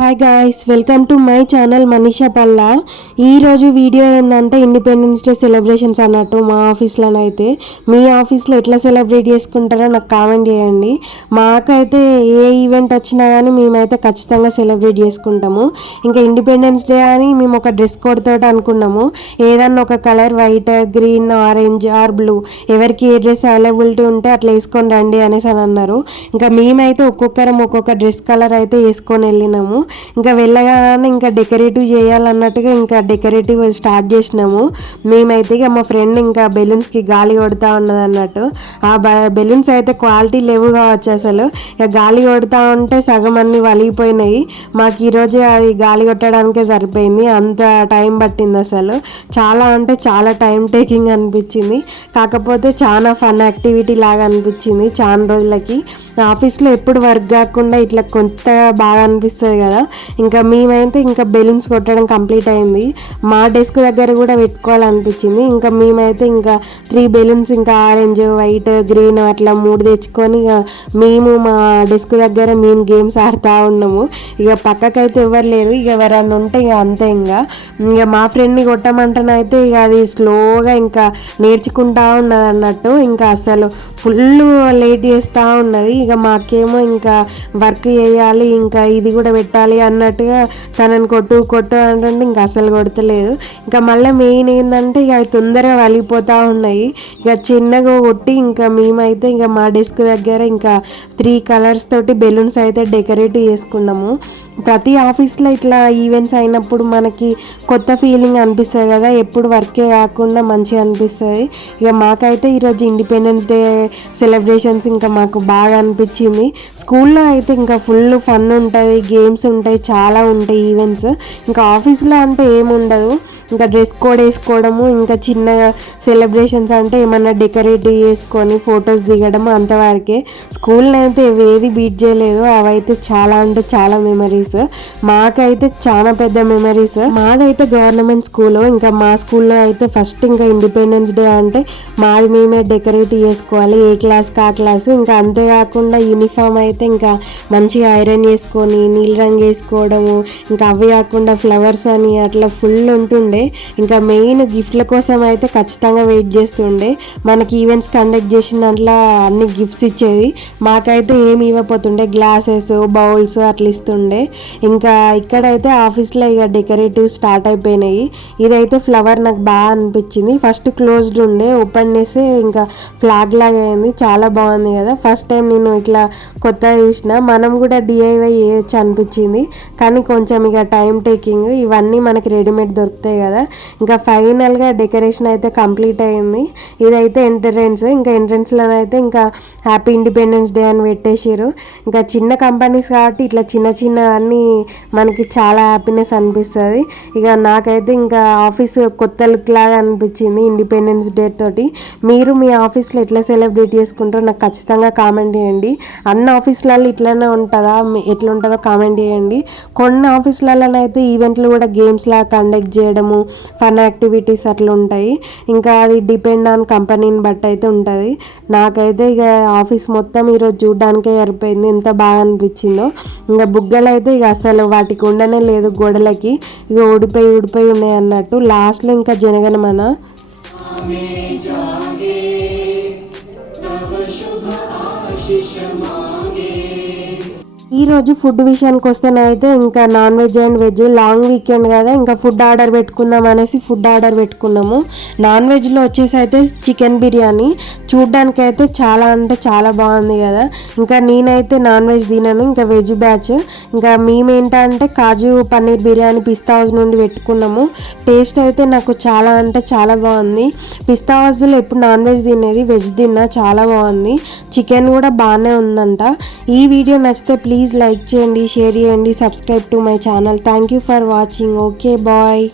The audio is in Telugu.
Hi guys, welcome to my channel Manisha Palla. ఈరోజు వీడియో ఏంటంటే ఇండిపెండెన్స్ డే సెలబ్రేషన్స్ అన్నట్టు మా ఆఫీస్లోనైతే. మీ ఆఫీస్లో ఎట్లా సెలబ్రేట్ చేసుకుంటారో నాకు కామెంట్ చేయండి. మాకైతే ఏ ఈవెంట్ వచ్చినా కానీ మేమైతే ఖచ్చితంగా సెలబ్రేట్ చేసుకుంటాము. ఇంకా ఇండిపెండెన్స్ డే అని మేము ఒక డ్రెస్ కోడ్ తోటి అనుకున్నాము. ఏదన్నా ఒక colour white, green, orange or blue, ఎవరికి ఏ డ్రెస్ అవైలబిలిటీ ఉంటే అట్లా వేసుకొని రండి అనేసి అని అన్నారు. ఇంకా మేమైతే ఒక్కొక్కరం ఒక్కొక్క డ్రెస్ కలర్ అయితే వేసుకొని వెళ్ళినాము. ఇంకా వెళ్ళగానే ఇంకా డెకరేటివ్ చేయాలన్నట్టుగా ఇంకా డెకరేటివ్ స్టార్ట్ చేసినాము. మేమైతే ఇక మా ఫ్రెండ్ ఇంకా బెలూన్స్కి గాలి కొడుతూ ఉన్నది అన్నట్టు. ఆ బెలూన్స్ అయితే క్వాలిటీ లేవు కావచ్చు అసలు. ఇక గాలి కొడుతూ ఉంటే సగం అన్ని వలిగిపోయినాయి. మాకు ఈరోజు అది గాలి కొట్టడానికే సరిపోయింది, అంత టైం పట్టింది అసలు. చాలా అంటే చాలా టైం టేకింగ్ అనిపించింది. కాకపోతే చాలా ఫన్ యాక్టివిటీ లాగా అనిపించింది. చాలా రోజులకి ఆఫీస్లో ఎప్పుడు వర్క్ కాకుండా ఇట్లా కొత్తగా బాగా అనిపిస్తుంది కదా. ఇంకా మేమైతే ఇంకా బెలూన్స్ కొట్టడం కంప్లీట్ అయింది. మా డెస్క్ దగ్గర కూడా పెట్టుకోవాలనిపించింది. ఇంకా మేమైతే ఇంకా 3 బెలూన్స్, ఇంకా ఆరెంజ్, వైట్, గ్రీన్ అట్లా 3 తెచ్చుకొని ఇక మేము మా డెస్క్ దగ్గర మేము గేమ్స్ ఆడుతూ ఉన్నాము. ఇక పక్కకైతే ఎవరు లేరు, ఇక ఎవరన్నా ఉంటే ఇక అంతే. ఇక మా ఫ్రెండ్ని కొట్టమంటేనైతే ఇక అది స్లోగా ఇంకా నేర్చుకుంటా ఉన్నది అన్నట్టు. ఇంకా అసలు ఫుల్ లేట్ చేస్తూ ఉన్నది. ఇక మాకేమో ఇంకా వర్క్ చేయాలి, ఇంకా ఇది కూడా పెట్టాలి అన్నట్టుగా తనని కొట్టు కొట్టు అంటే ఇంకా అసలు కొడతలేదు. ఇంకా మళ్ళీ మెయిన్ ఏంటంటే ఇక తొందరగా వలిగిపోతూ ఉన్నాయి. ఇక చిన్నగా కొట్టి ఇంకా మేమైతే ఇంకా మా డెస్క్ దగ్గర ఇంకా 3 కలర్స్ తోటి బెలూన్స్ అయితే డెకరేటివ్ చేసుకున్నాము. ప్రతి ఆఫీస్లో ఇట్లా ఈవెంట్స్ అయినప్పుడు మనకి కొత్త ఫీలింగ్ అనిపిస్తుంది కదా, ఎప్పుడు వర్కే కాకుండా మంచిగా అనిపిస్తుంది. ఇక మాకైతే ఈరోజు ఇండిపెండెన్స్ డే సెలబ్రేషన్స్ ఇంకా మాకు బాగా అనిపించింది. స్కూల్లో అయితే ఇంకా ఫుల్ ఫన్ ఉంటుంది, గేమ్స్ ఉంటాయి, చాలా ఉంటాయి ఈవెంట్స్. ఇంకా ఆఫీస్లో అంటే ఏముండదు, ఇంకా డ్రెస్ కోడ్ వేసుకోవడము, ఇంకా చిన్నగా సెలబ్రేషన్స్ అంటే ఏమన్నా డెకరేటివ్ చేసుకొని ఫొటోస్ దిగడము అంతవరకే. స్కూల్లో అయితే ఏది బీట్ చేయలేదు. అవైతే చాలా అంటే చాలా మెమరీస్. మాకైతే చాలా పెద్ద మెమరీస్. మాదైతే గవర్నమెంట్ స్కూల్. ఇంకా మా స్కూల్లో అయితే ఫస్ట్ ఇంకా ఇండిపెండెన్స్ డే అంటే మాది మేమే డెకరేటివ్ చేసుకోవాలి, ఏ క్లాస్కి ఆ క్లాసు. ఇంకా అంతేకాకుండా యూనిఫామ్ అయితే ఇంకా మంచిగా ఐరన్ చేసుకొని నీళ్ళ రంగు వేసుకోవడము, ఇంకా అవి కాకుండా ఫ్లవర్స్ అని అట్లా ఫుల్ ఉంటుండే. ఇంకా మెయిన్ గిఫ్ట్ల కోసం అయితే ఖచ్చితంగా వెయిట్ చేస్తుండే. మనకి ఈవెంట్స్ కండక్ట్ చేసిన దాంట్లో అన్ని గిఫ్ట్స్ ఇచ్చేది. మాకైతే ఏమి ఇవ్వకపోతుండే, గ్లాసెస్, బౌల్స్ అట్లా ఇస్తుండే. ఇంకా ఇక్కడైతే ఆఫీస్లో ఇక డెకరేటివ్ స్టార్ట్ అయిపోయినాయి. ఇదైతే ఫ్లవర్ నాకు బాగా అనిపించింది. ఫస్ట్ క్లోజ్డ్ ఉండే, ఓపెన్ చేస్తే ఇంకా ఫ్లాగ్ లాగా అయింది. చాలా బాగుంది కదా. ఫస్ట్ టైం నేను ఇట్లా కొత్తగా చూసిన. మనం కూడా డిఐవై చేయొచ్చు అనిపించింది, కానీ కొంచెం ఇక టైం టేకింగ్. ఇవన్నీ మనకి రెడీమేడ్ దొరుకుతాయి కదా. ఇంకా ఫైనల్గా డెకరేషన్ అయితే కంప్లీట్ అయింది. ఇదైతే ఎంట్రన్స్. ఇంకా ఎంట్రన్స్లోనైతే ఇంకా హ్యాపీ ఇండిపెండెన్స్ డే అని పెట్టేసారు. ఇంకా చిన్న కంపెనీస్ కాబట్టి ఇట్లా చిన్న చిన్న అన్నీ మనకి చాలా హ్యాపీనెస్ అనిపిస్తుంది. ఇక నాకైతే ఇంకా ఆఫీస్ కొత్త లుక్ లాగా అనిపించింది ఇండిపెండెన్స్ డే తోటి. మీరు మీ ఆఫీస్లో ఎట్లా సెలబ్రేట్ చేసుకుంటారో నాకు ఖచ్చితంగా కామెంట్ చేయండి. అన్ని ఆఫీస్లలో ఇట్లనే ఉంటుందా, ఎట్లా ఉంటుందో కామెంట్ చేయండి. కొన్ని ఆఫీస్లలోనైతే ఈవెంట్లు కూడా గేమ్స్ లాగా కండక్ట్ చేయడము, ఫన్ యాక్టివిటీస్ అట్లా ఉంటాయి. ఇంకా అది డిపెండ్ ఆన్ కంపెనీని బట్టి అయితే ఉంటుంది. నాకైతే ఇక ఆఫీస్ మొత్తం ఈరోజు చూడడానికే సరిపోయింది, ఎంత బాగా అనిపించిందో. ఇంకా బుగ్గలు అయితే ఇక అసలు వాటికి ఉండనే లేదు గోడలకి, ఇక ఊడిపోయి ఉన్నాయి అన్నట్టు. లాస్ట్లో ఇంకా జనగణమన. ఈరోజు ఫుడ్ విషయానికి వస్తేనైతే ఇంకా non veg and veg, long weekend కదా, ఇంకా ఫుడ్ ఆర్డర్ పెట్టుకుందాం అనేసి ఫుడ్ ఆర్డర్ పెట్టుకున్నాము. నాన్ వెజ్లో వచ్చేసి అయితే చికెన్ బిర్యానీ. చూడ్డానికి అయితే చాలా అంటే చాలా బాగుంది కదా. ఇంకా నేనైతే నాన్ వెజ్ తినను, ఇంకా వెజ్ బ్యాచ్. ఇంకా మేమేంటంటే కాజు పన్నీర్ బిర్యానీ పిస్తా హౌస్ నుండి పెట్టుకున్నాము. టేస్ట్ అయితే నాకు చాలా అంటే చాలా బాగుంది. పిస్తా హౌస్లో ఎప్పుడు నాన్ వెజ్ తినేది, వెజ్ తిన్నా, చాలా బాగుంది. చికెన్ కూడా బాగానే ఉందంట. ఈ వీడియో నచ్చితే ప్లీజ్ లైక్ చేయండి, షేర్ చేయండి, subscribe to my channel. Thank you for watching. Okay bye.